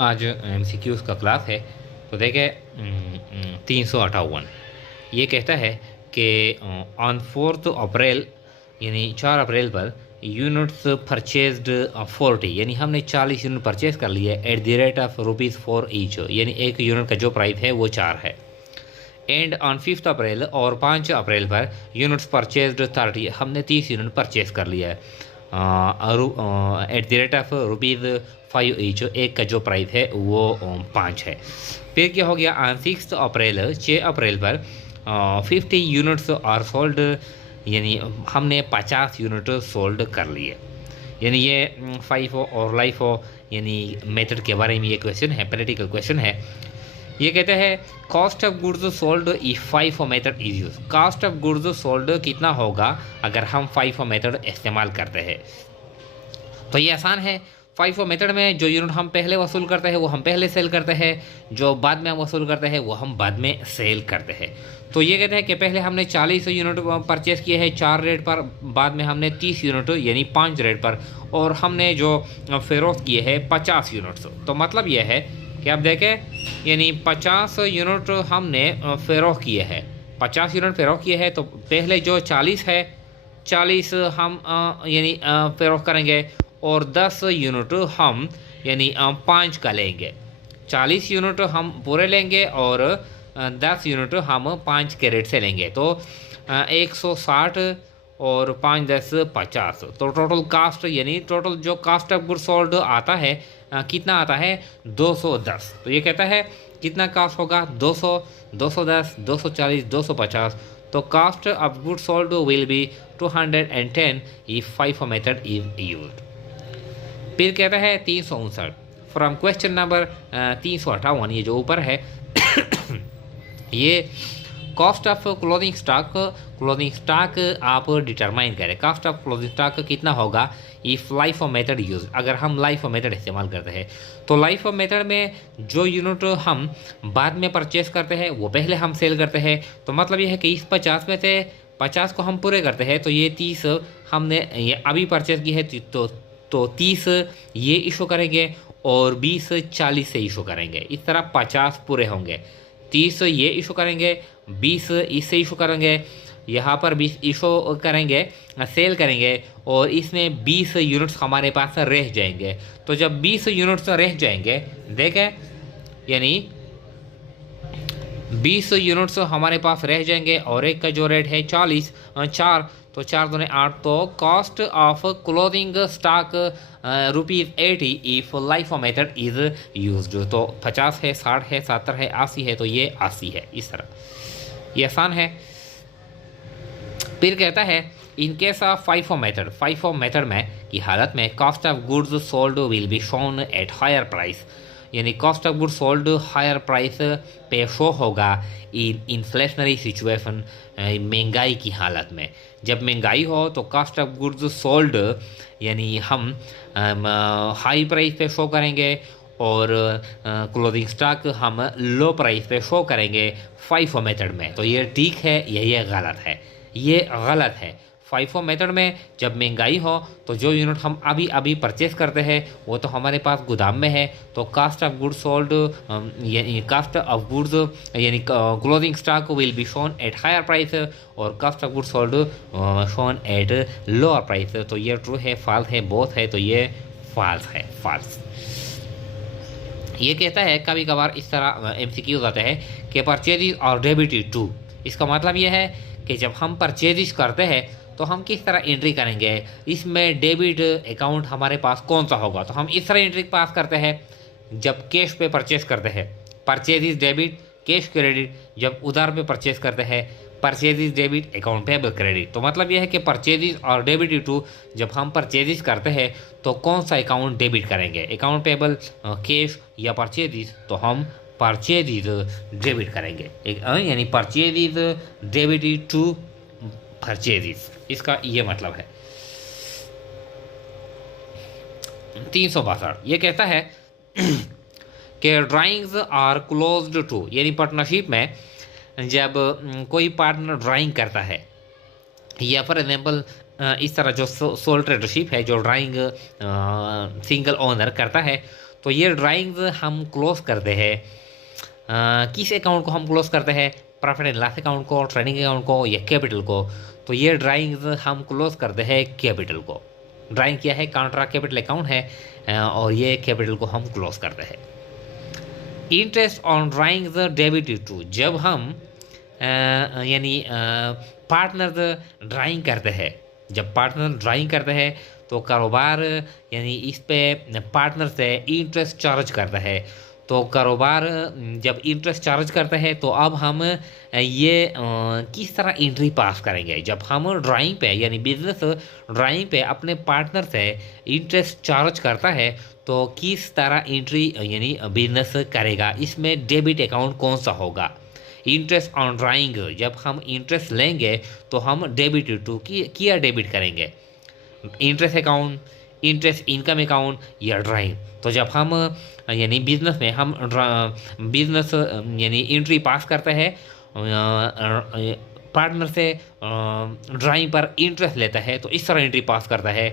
आज एमसीक्यूज़ का क्लास है। तो देखें 358 ये कहता है कि ऑन 4 अप्रैल यानी 4 अप्रैल पर यूनिट्स परचेज्ड 40 यानी हमने 40 यूनिट परचेज कर लिए at the rate of ₹4 each, यानी एक यूनिट का जो प्राइस है वो 4 है। एंड ऑन 5 अप्रैल और 5 अप्रैल पर यूनिट्स परचेज्ड 30 हमने 30 यूनिट परचेज कर लिया है at the rate of ₹5 each, एक का जो प्राइस है वो 5 है। फिर क्या हो गया ऑन 6 अप्रैल 6 अप्रैल पर 50 यूनिट्स आर सोल्ड यानी हमने 50 यूनिट सोल्ड कर लिए। यानी ये फाइव और लाइफ हो यानी मेथड के बारे में ये क्वेश्चन है, प्रैक्टिकल क्वेश्चन है। ये कहते हैं cost of goods sold if five method is use. Cost of goods sold कितना होगा अगर हम फाइव मेथड इस्तेमाल करते हैं। तो ये आसान है। फाइव मेथड में जो यूनिट हम पहले वसूल करते हैं वो हम पहले सेल करते हैं, जो बाद में हम वसूल करते हैं वो हम बाद में सेल करते हैं। तो ये कहते हैं कि पहले हमने 40 यूनिट परचेस किए हैं 4 रेट पर, बाद में हमने 30 यूनिट यानी 5 रेट पर, और हमने जो फरोख्त किए हैं 50 यूनिट्स। तो मतलब ये है कि आप देखें यानी 50 यूनिट हमने फरोख्त किए हैं, 50 यूनिट फरोख्त किए हैं। तो पहले जो 40 है 40 हम यानी फरोख्त करेंगे और 10 यूनिट हम यानी 5 का लेंगे। 40 यूनिट हम पूरे लेंगे और 10 यूनिट हम 5 के रेट से लेंगे। तो 160 और 5 10 50। तो टोटल कास्ट यानी टोटल जो कास्ट ऑफ गुड सोल्ड आता है कितना आता है 210। तो ये कहता है कितना कास्ट होगा 200 210 240 250। तो cost of good sold will be 210 if five method is used. फिर कहता है 359 फ्रॉम क्वेश्चन नंबर 358 ये जो ऊपर है ये कॉस्ट ऑफ क्लोथिंग स्टॉक आप डिटरमाइन करें। कॉस्ट ऑफ क्लोथिंग स्टॉक कितना होगा इफ लाइफ मेथड यूज, अगर हम लाइफ मेथड इस्तेमाल करते हैं। तो लाइफ मेथड में जो यूनिट हम बाद में परचेस करते हैं वो पहले हम सेल करते हैं। तो मतलब ये है कि इस 50 में से 50 को हम पूरे करते हैं, तो ये 30 हमने ये अभी परचेस की है तो 30 ये इशू करेंगे और 20 40 से इशू करेंगे। इस तरह 50 पूरे होंगे, 30 ये इशू करेंगे, 20 इससे इशू करेंगे, यहाँ पर 20 इशू करेंगे सेल करेंगे, और इसमें 20 यूनिट्स हमारे पास रह जाएंगे। तो जब 20 यूनिट्स रह जाएंगे देखें यानी 20 यूनिट्स हमारे पास रह जाएंगे और एक का जो रेट है 40 4 तो 4 दूने 8। तो cost of clothing stock ₹80 if life method is used. तो 50 है 60 है 70 है 80 है, तो ये 80 है। इस तरह ये आसान है। फिर कहता है in case of FIFO method में की हालत में cost of goods sold will be shown at higher price, यानी cost of goods sold higher price पे शो होगा इन इन्फ्लेशनरी सिचुएशन, महंगाई की हालत में। जब महंगाई हो तो कॉस्ट ऑफ गुड्स सोल्ड यानी हम हाई प्राइस पे शो करेंगे और क्लोथिंग स्टॉक हम लो प्राइस पे शो करेंगे फाइफो मेथड में। तो ये ठीक है ये गलत है, ये गलत है। फाइफो मेथड में जब महंगाई हो तो जो यूनिट हम अभी परचेस करते हैं वो तो हमारे पास गोदाम में है, तो कास्ट ऑफ गुड्स सोल्ड यानी कास्ट ऑफ गुड्स यानी clothing stock will be shown at higher price और cost of goods sold shown at lower price. तो ये ट्रू है फॉल्स है बोथ है, तो ये फॉल्स है फॉल्स। ये कहता है कभी कभार इस तरह एमसीक्यू होता है कि परचेज और डेबिटेड टू। इसका मतलब ये है कि जब हम परचेज करते हैं तो हम किस तरह एंट्री करेंगे, इसमें डेबिट अकाउंट हमारे पास कौन सा होगा। तो हम इस तरह एंट्री पास करते हैं जब कैश पे परचेस करते हैं purchase is debit cash credit, जब उधार पे परचेस करते हैं purchase is debit account payable credit. तो मतलब यह है कि परचेज और डेबिट टू जब हम परचेज करते हैं तो कौन सा अकाउंट डेबिट करेंगे, अकाउंट पेबल कैश या परचेज। तो हम परचेज डेबिट करेंगे यानी परचेज डेबिट टू परचेज, इसका ये मतलब है। 362 ये कहता है कि ड्राइंग्स आर क्लोज्ड टू, यानी पार्टनरशिप में जब कोई पार्टनर ड्राइंग करता है या फॉर एग्जांपल इस तरह जो सोल ट्रेडरशिप है जो ड्राइंग सिंगल ओनर करता है तो ये ड्राइंग्स हम क्लोज करते हैं। किस अकाउंट को हम क्लोज करते हैं? प्रॉफिट एंड लॉस अकाउंट को, ट्रेडिंग अकाउंट को या कैपिटल को? तो ये ड्राइंग्स हम क्लोज करते हैं कैपिटल को। ड्राइंग क्या है? कॉन्ट्रा कैपिटल अकाउंट है और ये कैपिटल को हम क्लोज करते हैं। Interest on drawings debited to, जब हम यानी पार्टनर ड्राइंग करते हैं, जब पार्टनर ड्राइंग करते हैं तो कारोबार यानी इस पे पार्टनर से इंटरेस्ट चार्ज करता है। तो कारोबार जब इंटरेस्ट चार्ज करता है तो अब हम ये किस तरह एंट्री पास करेंगे? जब हम ड्राइंग पे यानी बिजनेस ड्राइंग पे अपने पार्टनर से इंटरेस्ट चार्ज करता है तो किस तरह एंट्री यानी बिजनेस करेगा? इसमें डेबिट अकाउंट कौन सा होगा? इंटरेस्ट ऑन ड्राइंग, जब हम इंटरेस्ट लेंगे तो हम डेबिट टू किया डेबिट करेंगे, interest account, interest income account या ड्राइंग। तो जब हम यानी बिजनेस में हम बिजनेस यानी एंट्री पास करते हैं पार्टनर से ड्राइंग पर इंटरेस्ट लेता है तो इस तरह एंट्री पास करता है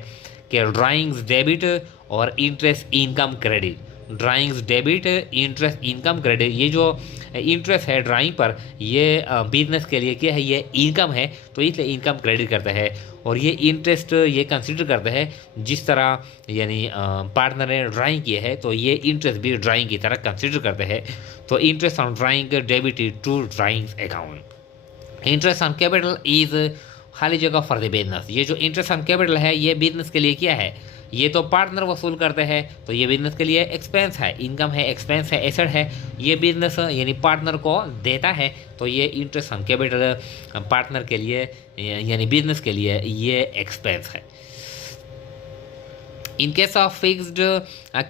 कि ड्राइंग्स डेबिट और interest income credit. Drawings debit, interest income credit. ये जो इंटरेस्ट है ड्राइंग पर ये बिजनेस के लिए क्या है? ये इनकम है तो इसलिए इनकम क्रेडिट करता है। और ये इंटरेस्ट ये कंसिडर करता है जिस तरह यानी पार्टनर ने ड्राइंग की है तो ये इंटरेस्ट भी ड्राइंग की तरह कंसिडर करते हैं। तो interest on drawing debited to drawings account. Interest on capital is खाली जगह फॉर द बिजनेस। ये जो इंटरेस्ट ऑन कैपिटल है ये बिजनेस के लिए क्या है? ये तो पार्टनर वसूल करते हैं तो ये बिजनेस के लिए एक्सपेंस है, इनकम है, एक्सपेंस है, एसेट है। ये बिजनेस यानी पार्टनर को देता है तो ये इंटरेस्ट ऑन कैपिटल पार्टनर के लिए यानी बिजनेस के लिए ये एक्सपेंस है। In case of fixed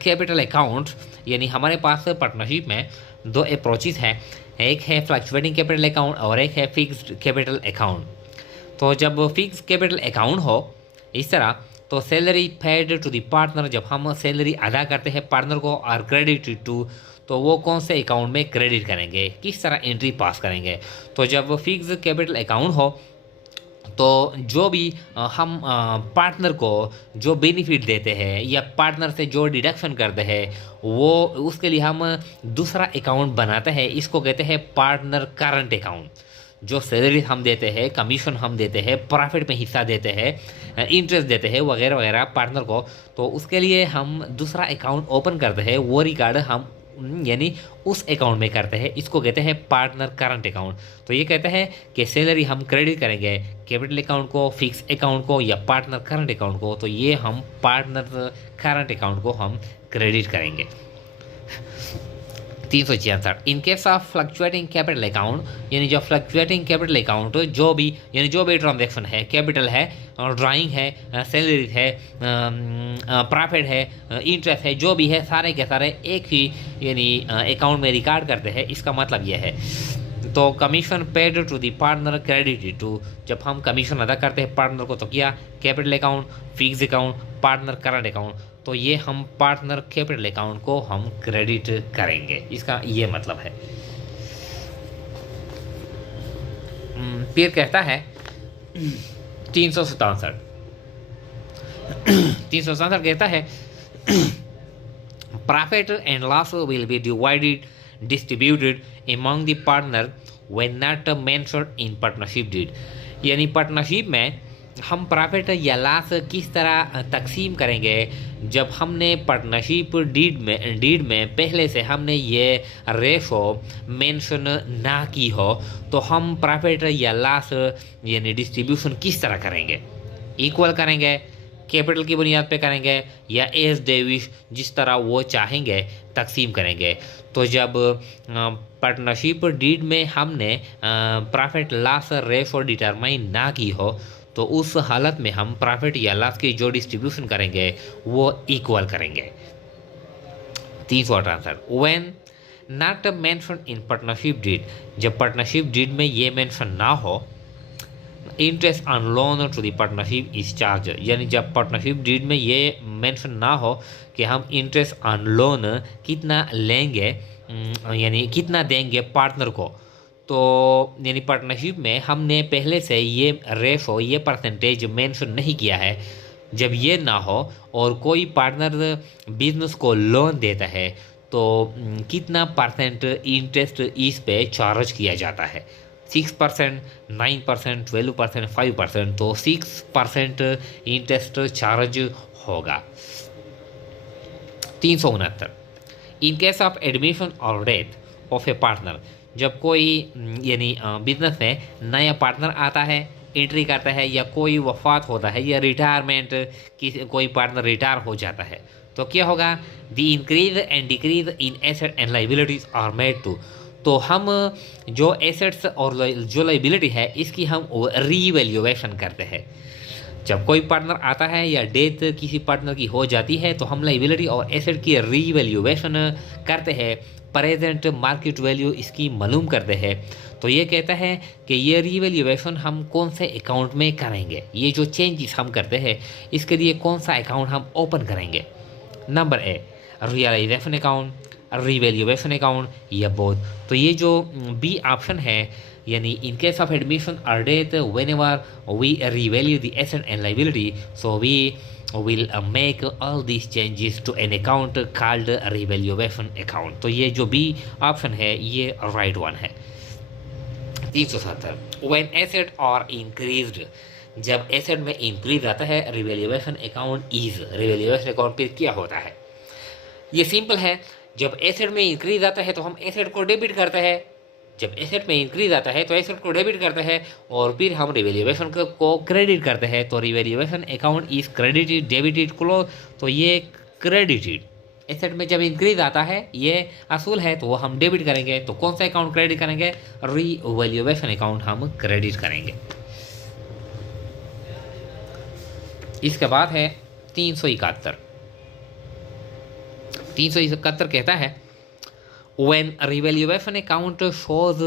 capital account यानी हमारे पास पार्टनरशिप में दो अप्रोचेस हैं, एक है फ्लक्चुएटिंग कैपिटल अकाउंट और एक है फिक्स्ड कैपिटल अकाउंट। तो जब फिक्स कैपिटल अकाउंट हो इस तरह तो salary paid to the partner, जब हम सैलरी अदा करते हैं पार्टनर को और क्रेडिट टू, तो वो कौन से अकाउंट में क्रेडिट करेंगे? किस तरह एंट्री पास करेंगे? तो जब फिक्स कैपिटल अकाउंट हो तो जो भी हम पार्टनर को जो बेनिफिट देते हैं या पार्टनर से जो डिडक्शन करते हैं वो उसके लिए हम दूसरा अकाउंट बनाते हैं, इसको कहते हैं पार्टनर करंट अकाउंट। जो सैलरी हम देते हैं, कमीशन हम देते हैं, प्रॉफिट में हिस्सा देते हैं, इंटरेस्ट देते हैं वगैरह वगैरह पार्टनर को, तो उसके लिए हम दूसरा अकाउंट ओपन करते हैं। वो रिकॉर्ड हम यानी उस अकाउंट में करते हैं, इसको कहते हैं पार्टनर करंट अकाउंट। तो ये कहते हैं कि सैलरी हम क्रेडिट करेंगे कैपिटल अकाउंट को, फिक्स अकाउंट को या पार्टनर करंट अकाउंट को, तो ये हम पार्टनर करंट अकाउंट को हम क्रेडिट करेंगे। 366 इन case of fluctuating capital account यानी जो फ्लक्चुएटिंग कैपिटल अकाउंट जो भी ट्रांजैक्शन है, कैपिटल है और ड्राइंग है, सैलरी है, प्रॉफिट है, इंटरेस्ट है, जो भी है सारे के सारे एक ही यानी अकाउंट में रिकॉर्ड करते हैं। इसका मतलब यह है तो commission paid to the partner credit to, जब हम कमीशन अदा करते हैं पार्टनर को तो क्या? Capital account, fix account, partner current account, तो ये हम पार्टनर कैपिटल अकाउंट को हम क्रेडिट करेंगे, इसका ये मतलब है। फिर कहता है 367 कहता है profit and loss will be distributed among the partner when not mentioned in partnership deed। यानी पार्टनरशिप में हम प्रॉफिट या लॉस किस तरह तकसीम करेंगे? जब हमने पार्टनरशिप डीड में पहले से हमने ये रेशो मेंशन ना की हो तो हम प्रॉफिट या लॉस यानी डिस्ट्रीब्यूशन किस तरह करेंगे? इक्वल करेंगे, कैपिटल की बुनियाद पे करेंगे या एज डेविश जिस तरह वो चाहेंगे तकसीम करेंगे। तो जब पार्टनरशिप डीड में हमने प्रॉफिट लॉस रेशो डिटरमाइन ना की हो तो उस हालत में हम प्रॉफिट या लॉस की जो डिस्ट्रीब्यूशन करेंगे वो इक्वल करेंगे। 368 when not mention in partnership deed, जब पार्टनरशिप डीड में ये मेंशन ना हो interest on loan to the partnership is charge, यानी जब पार्टनरशिप डीड में ये मेंशन ना हो कि हम इंटरेस्ट ऑन लोन कितना लेंगे यानी कितना देंगे पार्टनर को, तो यानी पार्टनरशिप में हमने पहले से ये रेशो ये परसेंटेज मेंशन नहीं किया है जब ये ना हो और कोई पार्टनर बिजनेस को लोन देता है तो कितना परसेंट इंटरेस्ट इस पे चार्ज किया जाता है? 6%, 9%, 12%, 5%। तो 6% इंटरेस्ट चार्ज होगा। 369, इन केस ऑफ एडमिशन और डेथ ऑफ ए पार्टनर, जब कोई यानी बिजनेस में नया पार्टनर आता है, एंट्री करता है, या कोई वफात होता है, या रिटायरमेंट कोई पार्टनर रिटायर हो जाता है, तो क्या होगा? The increase and decrease in asset and liabilities are made to. तो हम जो एसेट्स और जो लाइबिलिटी है इसकी हम रीवैल्यूएशन करते हैं। जब कोई पार्टनर आता है या डेथ किसी पार्टनर की हो जाती है तो हम लाइबिलिटी और एसेट की रीवैल्यूएशन करते हैं, प्रेजेंट मार्केट वैल्यू इसकी मालूम करते हैं। तो ये कहता है कि ये रीवैल्यूएशन हम कौन से अकाउंट में करेंगे, ये जो चेंजेस हम करते हैं इसके लिए कौन सा अकाउंट हम ओपन करेंगे? Number A, realisation account, revaluation account, या बोथ। तो ये जो बी ऑप्शन है, यानी इन केस ऑफ एडमिशन और death whenever we revalue the asset and liability, so we will make all these changes to an account called revaluation account। तो ये जो बी ऑप्शन है ये राइट वन है। 370, when asset are increased, जब asset में increase आता है, revaluation account is, revaluation account पे क्या होता है? ये सिंपल है, जब एसेट में इंक्रीज आता है तो हम एसेट को डेबिट करते हैं। जब एसेट में इंक्रीज आता है तो एसेट को डेबिट करते हैं और फिर हम रिवैल्यूएशन को क्रेडिट करते हैं। तो revaluation account is credited, debited, close. तो ये क्रेडिटेड, एसेट में जब इंक्रीज आता है, ये असूल है, तो वो हम डेबिट करेंगे। तो कौन सा अकाउंट क्रेडिट करेंगे? रिवैल्यूएशन अकाउंट हम क्रेडिट करेंगे। इसके बाद है 371। 371 कहता है when revaluation account shows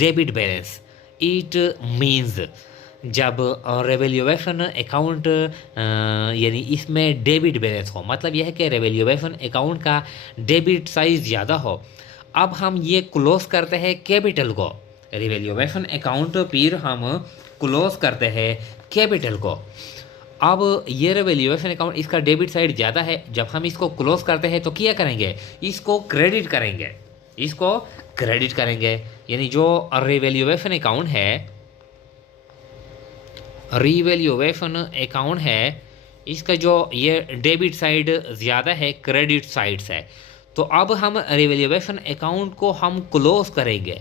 debit balance it means, जब रिवैल्यूएशन अकाउंट यानी इसमें डेबिट बैलेंस हो, मतलब यह है कि रिवैल्यूएशन अकाउंट का डेबिट साइज ज़्यादा हो। अब हम ये क्लोज करते हैं कैपिटल को, रिवैल्यूएशन अकाउंट फिर हम क्लोज करते हैं कैपिटल को। अब ये रिवैल्यूएशन अकाउंट इसका डेबिट साइड ज़्यादा है, जब हम इसको क्लोज करते हैं तो क्या करेंगे? इसको क्रेडिट करेंगे, इसको क्रेडिट करेंगे। यानी जो रिवैल्यूएशन अकाउंट है, रिवैल्यूएशन अकाउंट है, इसका जो ये डेबिट साइड ज़्यादा है क्रेडिट साइड से। तो अब हम रिवैल्यूएशन अकाउंट को हम क्लोज करेंगे।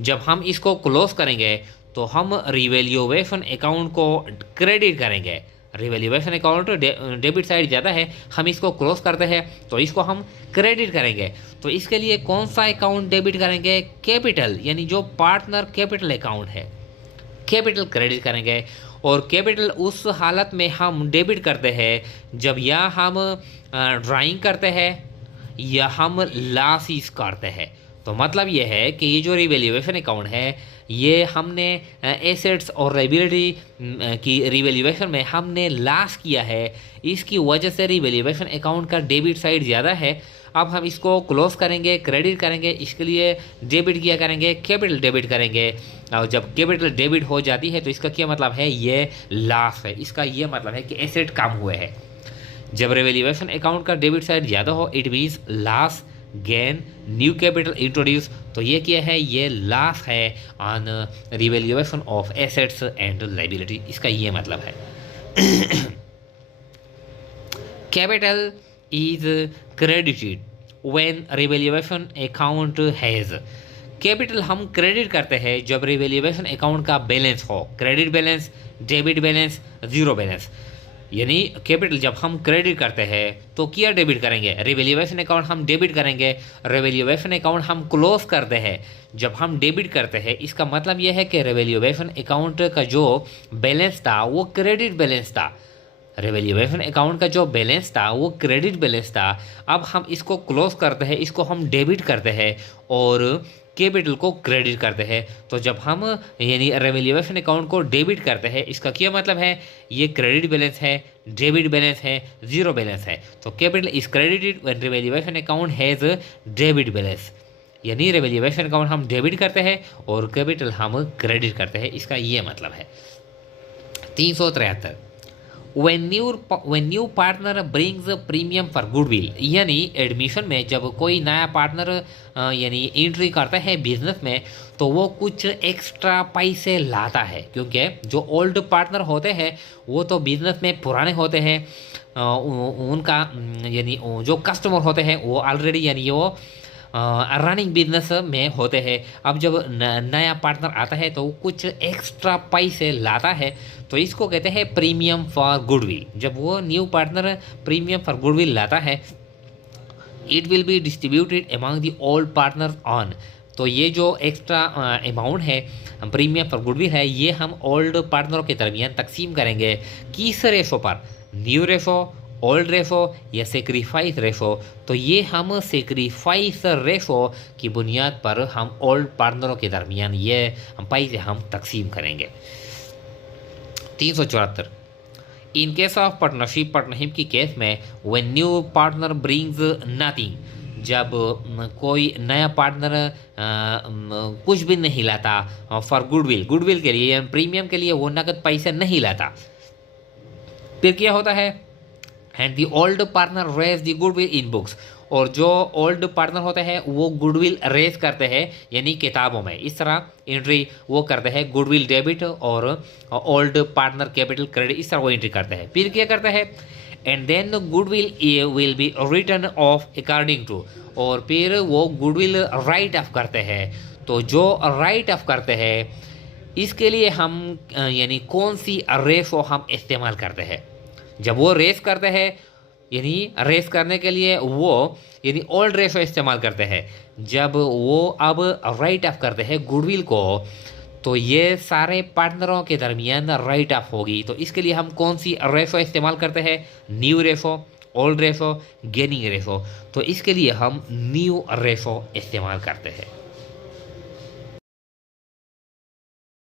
जब हम इसको क्लोज करेंगे तो हम रिवैल्यूएशन अकाउंट को क्रेडिट करेंगे। रिवैल्यूएशन अकाउंट डेबिट साइड ज़्यादा है, हम इसको क्लोज करते हैं तो इसको हम क्रेडिट करेंगे। तो इसके लिए कौन सा अकाउंट डेबिट करेंगे? कैपिटल, यानी जो पार्टनर कैपिटल अकाउंट है, कैपिटल क्रेडिट करेंगे। और कैपिटल उस हालत में हम डेबिट करते हैं जब या हम ड्राइंग करते हैं या हम लॉसेस करते हैं। तो मतलब ये है कि ये जो रिवैल्यूएशन अकाउंट है, ये हमने एसेट्स और लायबिलिटी की रिवैल्यूएशन में हमने लॉस किया है, इसकी वजह से रिवैल्यूएशन अकाउंट का डेबिट साइड ज़्यादा है। अब हम इसको क्लोज करेंगे, क्रेडिट करेंगे, इसके लिए डेबिट किया करेंगे, कैपिटल डेबिट करेंगे। और जब कैपिटल डेबिट हो जाती है तो इसका क्या मतलब है? ये लॉस है। इसका ये मतलब है कि एसेट कम हुए हैं। जब रिवैल्यूएशन अकाउंट का डेबिट साइड ज़्यादा हो, it means loss, gain, new capital introduce. तो ये क्या है? ये लॉस है on revaluation of assets and liability, इसका ये मतलब है। Capital is credited when revaluation account has, capital हम क्रेडिट करते हैं जब रिवैल्यूएशन अकाउंट का बैलेंस हो, credit balance, debit balance, zero balance. यानी कैपिटल जब हम क्रेडिट करते हैं तो क्या डेबिट करेंगे? रिवैल्यूएशन अकाउंट हम डेबिट करेंगे। रिवैल्यूएशन अकाउंट हम क्लोज करते हैं जब हम डेबिट करते हैं। इसका मतलब यह है कि रिवैल्यूएशन अकाउंट का जो बैलेंस था वो क्रेडिट बैलेंस था। रिवैल्यूएशन अकाउंट का जो बैलेंस था वो क्रेडिट बैलेंस था। अब हम इसको क्लोज करते हैं, इसको हम डेबिट करते हैं और कैपिटल को क्रेडिट करते हैं। तो जब हम यानी रिवैल्यूएशन अकाउंट को डेबिट करते हैं, इसका क्या मतलब है? ये क्रेडिट बैलेंस है, डेबिट बैलेंस है, जीरो बैलेंस है। तो capital is credited when revaluation account has debit balance, यानी रिवैल्यूएशन अकाउंट हम डेबिट करते हैं और कैपिटल हम क्रेडिट करते हैं, इसका ये मतलब है। 373 when new partner brings premium for goodwill, यानी एडमिशन में जब कोई नया पार्टनर यानी एंट्री करता है बिजनेस में, तो वो कुछ एक्स्ट्रा पैसे लाता है, क्योंकि जो ओल्ड पार्टनर होते हैं वो तो बिजनेस में पुराने होते हैं, उनका यानी जो कस्टमर होते हैं वो ऑलरेडी यानी वो रनिंग बिजनेस में होते हैं। अब जब नया पार्टनर आता है तो कुछ एक्स्ट्रा पैसे लाता है, तो इसको कहते हैं प्रीमियम फॉर गुडविल। जब वो new partner premium for goodwill लाता है, it will be distributed among the old partner on, तो ये जो एक्स्ट्रा अमाउंट है प्रीमियम फॉर गुडविल है, ये हम ओल्ड पार्टनरों के दरमियान तकसीम करेंगे किस रेशो पर, न्यू रेशो, ओल्ड रेशो या सेक्रीफाइस रेशो। तो ये हम सेक्रीफाइस रेशो की बुनियाद पर हम ओल्ड पार्टनरों के दरमियान ये हम पैसे हम तकसीम करेंगे। 374 इन केस ऑफ पार्टनरशिप की केस में when new partner brings nothing, जब कोई नया पार्टनर कुछ भी नहीं लाता फॉर गुडविल के लिए, प्रीमियम के लिए वो नकद पैसे नहीं लाता, फिर क्या होता है, and the old partner raise the goodwill in books, और जो ओल्ड पार्टनर होते हैं वो गुडविल रेज करते हैं यानी किताबों में, इस तरह एंट्री वो करते हैं, गुडविल डेबिट और ओल्ड पार्टनर कैपिटल क्रेडिट, इस तरह वो एंट्री करते हैं। फिर क्या करते हैं, and then goodwill will be return of according to, और फिर वो गुडविल राइट ऑफ करते हैं। तो जो राइट ऑफ करते हैं इसके लिए हम यानी कौन सी रेशो हम इस्तेमाल करते हैं, जब वो रेस करते हैं यानी रेस करने के लिए वो यानी ओल्ड रेशो इस्तेमाल करते हैं, जब वो अब राइट ऑफ करते हैं गुडविल को, तो ये सारे पार्टनरों के दरमियान राइट ऑफ होगी। तो इसके लिए हम कौन सी रेशो इस्तेमाल करते हैं, new ratio, old ratio, gaining ratio. तो इसके लिए हम न्यू रेशो इस्तेमाल करते हैं।